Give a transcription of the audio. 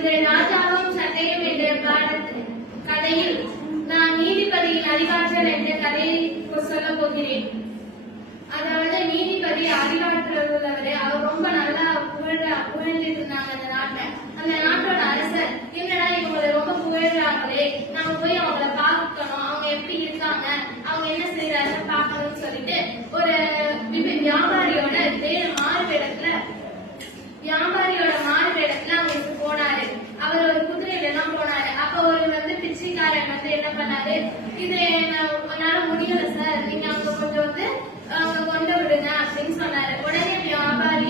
இன்று ராஜாவும் சட்டையும் என்ற கதையில் நான் நீதிபதியின் அறிவாற்றல் என்ற கதையை சொல்ல போகிறேன். அதாவது நீதிபதி அறிவாற்றல் உள்ளவரு, அவர் ரொம்ப நல்லா புகழ்ந்துட்டு இருந்தாங்க அந்த நாட்டை. அந்த நாட்டோட அரசர், என்னடா இவங்களை ரொம்ப புகழ்றாங்களே, நாம போய் அவங்கள பார்க்கணும், அவங்க எப்படி இருக்காங்க, அவங்க என்ன செய்யறாங்கன்னு பார்க்கணும்னு சொல்லிட்டு ஒரு வியாபாரியோட மாறுவேடத்துல அவங்களுக்கு போனாரு. அவர் ஒரு குதிரையில தான் போனாரு. அப்ப ஒரு பிச்சைக்காரன் என்ன பண்ணாரு, இது என்னால முடியல சார், நீங்க அவங்க கொஞ்சம் அங்க கொண்டு விடுங்க அப்படின்னு சொன்னாரு. உடனே வியாபாரி